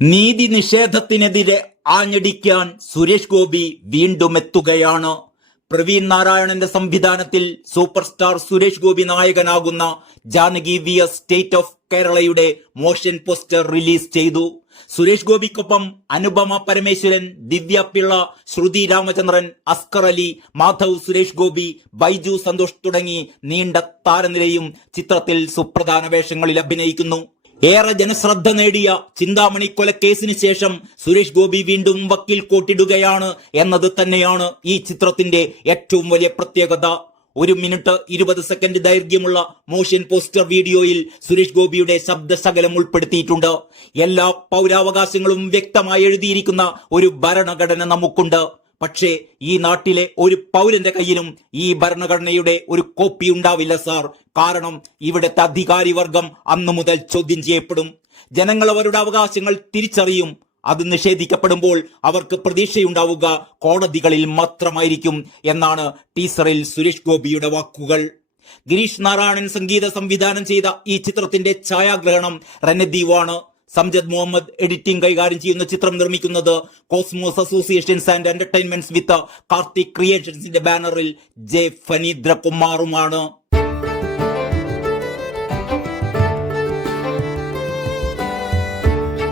നീതി നിഷേധത്തിനെതിരെ ആഞ്ഞടിക്കാൻ സുരേഷ് ഗോപി വീണ്ടും എത്തുകയാണ്. പ്രവീൺ നാരായണന്റെ സംവിധാനത്തിൽ സൂപ്പർ സ്റ്റാർ സുരേഷ് ഗോപി നായകനാകുന്ന ജാനകി VS സ്റ്റേറ്റ് ഓഫ് കേരളയുടെ മോഷൻ പോസ്റ്റർ റിലീസ് ചെയ്തു. സുരേഷ് ഗോപിക്കൊപ്പം അനുപമ പരമേശ്വരൻ, ദിവ്യ പിള്ള, ശ്രുതി രാമചന്ദ്രൻ, അസ്കർ അലി, മാധവ് സുരേഷ് ഗോപി, ബൈജു സന്തോഷ് തുടങ്ങി നീണ്ട താരനിരയും ചിത്രത്തിൽ സുപ്രധാന വേഷങ്ങളിൽ അഭിനയിക്കുന്നു. ഏറെ ജനശ്രദ്ധ നേടിയ ചിന്താമണി കൊലക്കേസിന് ശേഷം സുരേഷ് ഗോപി വീണ്ടും വക്കീൽ കോട്ടിടുകയാണ് എന്നത് തന്നെയാണ് ഈ ചിത്രത്തിന്റെ ഏറ്റവും വലിയ പ്രത്യേകത. 1 മിനിറ്റ് 20 സെക്കൻഡ് ദൈർഘ്യമുള്ള മോഷൻ പോസ്റ്റർ വീഡിയോയിൽ സുരേഷ് ഗോപിയുടെ ശബ്ദശകലം ഉൾപ്പെടുത്തിയിട്ടുണ്ട്. എല്ലാ പൗരാവകാശങ്ങളും വ്യക്തമായി എഴുതിയിരിക്കുന്ന ഒരു ഭരണഘടന നമുക്കുണ്ട്. പക്ഷേ ഈ നാട്ടിലെ ഒരു പൗരന്റെ കയ്യിലും ഈ ഭരണഘടനയുടെ ഒരു കോപ്പി ഉണ്ടാവില്ല സാർ. കാരണം ഇവിടുത്തെ അധികാരി വർഗം അന്നു മുതൽ ചോദ്യം ചെയ്യപ്പെടും. ജനങ്ങൾ അവരുടെ അവകാശങ്ങൾ തിരിച്ചറിയും. അത് നിഷേധിക്കപ്പെടുമ്പോൾ അവർക്ക് പ്രതീക്ഷയുണ്ടാവുക കോടതികളിൽ മാത്രമായിരിക്കും എന്നാണ് ടീസറിൽ സുരേഷ് ഗോപിയുടെ വാക്കുകൾ. ഗിരീഷ് നാരായണൻ സംഗീത സംവിധാനം ചെയ്ത ഈ ചിത്രത്തിന്റെ ഛായാഗ്രഹണം റനദീവാണ്. സംജദ് മുഹമ്മദ് എഡിറ്റിംഗ് കൈകാര്യം ചെയ്യുന്ന ചിത്രം നിർമ്മിക്കുന്നത് കോസ്മോസ് അസോസിയേഷൻസ് ആൻഡ് എന്റർടൈൻമെന്റ്സ് വിത്ത് കാർത്തിക് ക്രിയേഷൻസിന്റെ ബാനറിൽ ജെ ഫനീന്ദ്ര കുമാറുമാണ്.